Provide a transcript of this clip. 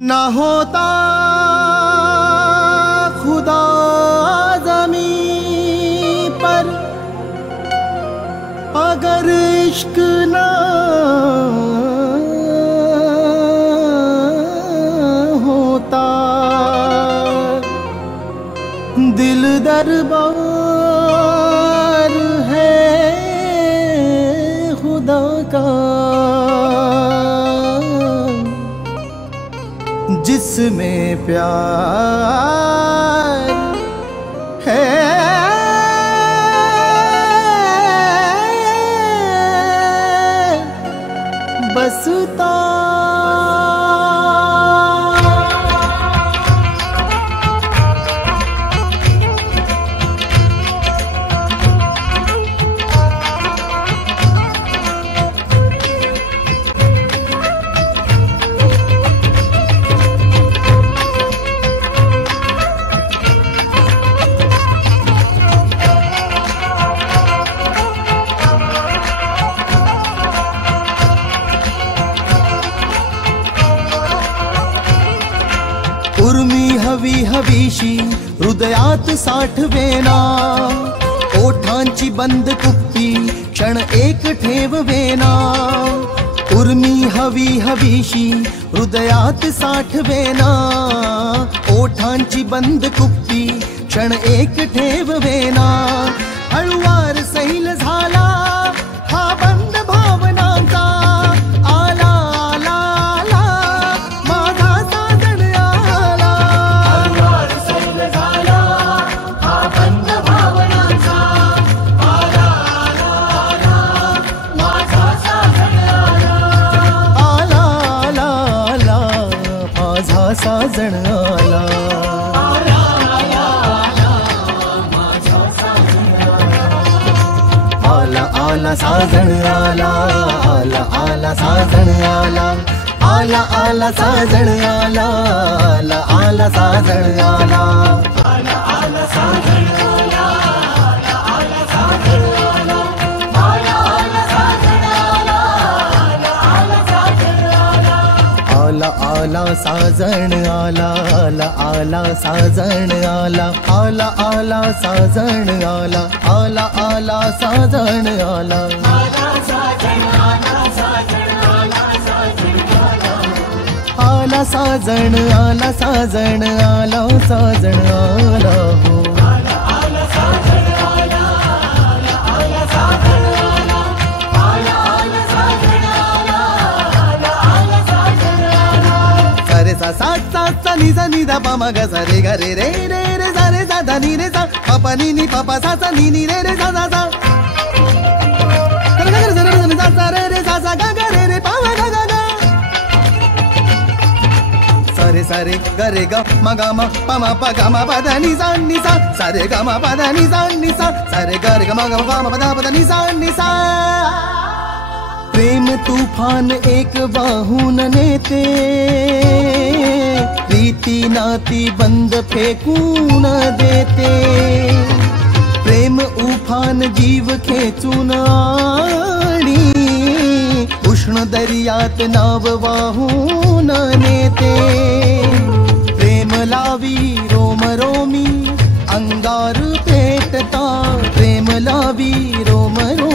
ना होता खुदा ज़मीं पर अगर इश्क ना होता, दिल दरबार है खुदा का जिसमें प्यार है बसता। उर्मी हवी हवीशी हृदयात साठवेना, ओठांची बंद कुप्पी क्षण एक ठेववेना। उर्मी हवी हवीशी हृदयात साठवेना, ओठांची बंद कुप्पी क्षण एक ठेववेना। हळुवार सैल झाला हा बंद भावनांचा, आला आला आला माझा साजण आला। हळुवार सैल झाला हा बंद भावनांचा, आला आला आला माझा साजण आला। आला आला आला माझा साजण आला। आला साजण आला, आला आला साजण आला, आला आला साजण आला, आला आला साजण आला, आला आला साजण आला, आला आला साजण आला, आला आला साजण आला, आला आला साजण आला। आला आला साजण आला, आला आला साजण आला, आला आला साजण आला, आला आला साजण आला, आला साजण आला, साजण आला, साजण आला, आला साजण आला, साजण आला, साजण आला हो। आला आला साजण आला, आला आला साजण आला, आला आला साजण आला, आला आला साजण आला। सारे सा सात सात सा नि सा नि दा पा मा ग सा रे ग रे रे रे रे सा रे सा दा नि रे सा पा पा नि नि पा पा सा सा नि नि रे रे सा सा सा ग ग रे सा रे सा सा रे रे सा सा ग ग रे रे पा मा ग ग ग सा रे ग रे ग मा ग मा पा मा पा ग मा पा दा नि सा सा रे ग मा पा दा नि सा रे ग रे ग मा ग मा पा मा पा दा नि सा। प्रेम तूफान एक वाहून नेते, प्रीती नाती बंद फेकून देते। प्रेम उफान जीव खेचून आणि उष्ण दर्यात नाव वाहून नेते। प्रेम लावी रोम रोमी अंगार पेटता, प्रेम लावी रोम रोमी